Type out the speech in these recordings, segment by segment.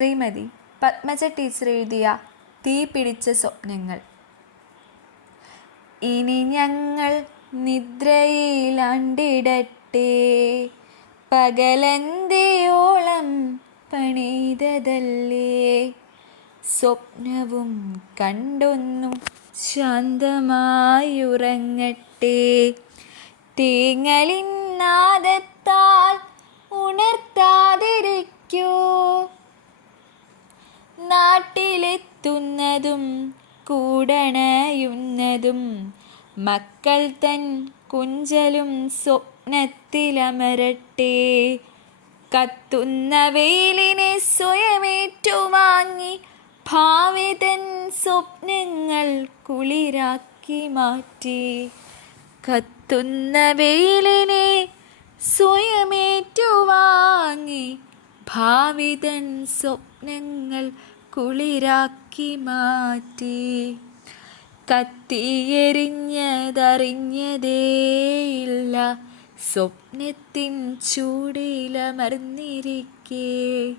Shrimati Padmaja teacher എഴുതിയ തീ പിടിച്ച സ്വപ്നങ്ങൾ. ഇനി ഞങ്ങൾ നിദ്രയിലാണ്ടിടട്ടെ പകലന്തിയോളം പണിതതല്ലേ? സ്വപ്നവും കണ്ടൊന്നു ശാന്തമായുറങ്ങട്ടെ. തേങ്ങലിൻ നാദത്താൽ നാട്ടിലെത്തുന്നതും കൂടണയുന്നതും മക്കൾ തൻ കുഞ്ചലും സ്വപ്നത്തിലമരട്ടെ. കത്തുന്ന വെയിലിനെ സ്വയമേറ്റുവാങ്ങി ഭാവി തൻ സ്വപ്നങ്ങൾ കുളിരാക്കി മാറ്റി. കത്തുന്ന വെയിലിനെ സ്വയമേറ്റുവാങ്ങി ഭാവിതൻ സ്വപ്നങ്ങൾ കുളിരാക്കി മാറ്റി കത്തിയെരിഞ്ഞതറിഞ്ഞതേയില്ല. സ്വപ്നത്തിൻ ചൂടിലമർന്നിരിക്കേ.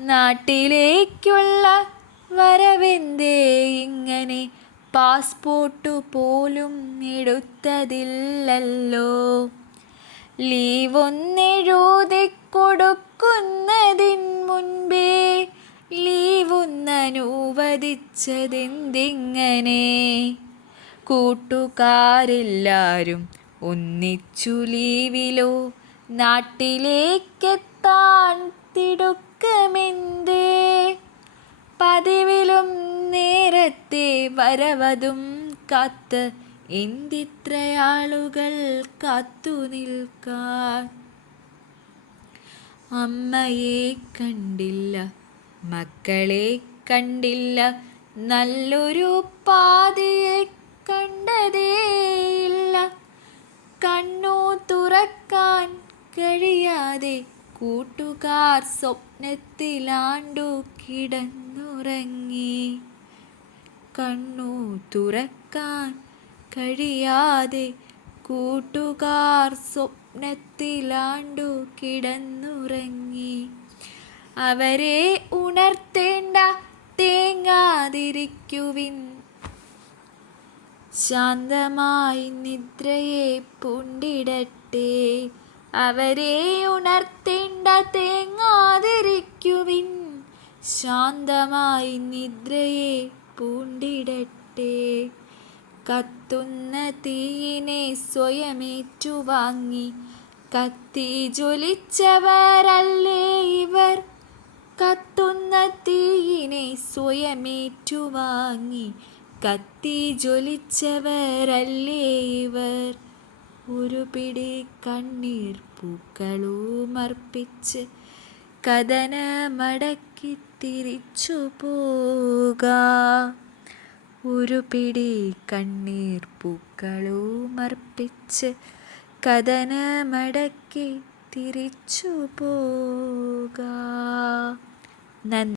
നാട്ടിലേക്കുള്ള വരവെന്തേ ഇങ്ങനെ പാസ്പോർട്ടു പോലും എടുത്തതില്ലല്ലോ. ലീവൊന്നെഴുതി കൊടുക്കുന്നതിൻ മുൻപേ ലീവൊന്നനുവദിച്ചതെന്തിങ്ങനെ? കൂട്ടുകാരെല്ലാരും ഒന്നിച്ചു ലീവിലോ നാട്ടിലേക്കെത്താൻ തിടുക്കമെന്തേ? പതിവിലും നേരത്തെ വരവതും കാത്ത് എന്തിത്രയാളുകൾ കാത്തു നിൽക്കാൻ? അമ്മയെ കണ്ടില്ല മക്കളെ കണ്ടില്ല നല്ലൊരു പാതിയെ കണ്ടതേയില്ല. കണ്ണു തുറക്കാൻ കഴിയാതെ കൂട്ടുകാർ സ്വപ്നത്തിലാണ്ടു കിടന്നുറങ്ങി. കണ്ണു തുറക്കാൻ കഴിയാതെ കൂട്ടുകാർ സ്വപ്നത്തിലാണ്ടു കിടന്നുറങ്ങി. അവരെ ഉണർത്തേണ്ട തേങ്ങാതിരിക്കുവിൻ. ശാന്തമായി നിദ്രയെ പൂണ്ടിടട്ടെ. അവരെ ഉണർത്തേണ്ട തേങ്ങാതിരിക്കുവിൻ. ശാന്തമായി നിദ്രയെ പൂണ്ടിടട്ടെ. കത്തുന്ന തീയിനെ സ്വയമേറ്റുവാങ്ങി. കത്തി ജ്വലിച്ചവരല്ലേ ഇവർ? കത്തുന്ന തീയിനെ സ്വയമേറ്റുവാങ്ങി. കത്തി ജ്വലിച്ചവരല്ലേ ഇവർ? ഒരു പിടി കണ്ണീർ പൂക്കളുമർപ്പിച്ച് കഥന മടക്കി തിരിച്ചു പോകാം. ഒരു പിടി കണ്ണീർ പൂക്കളുമർപ്പിച്ച് കഥന മടക്കി തിരിച്ചു പോകാ നന്ദി.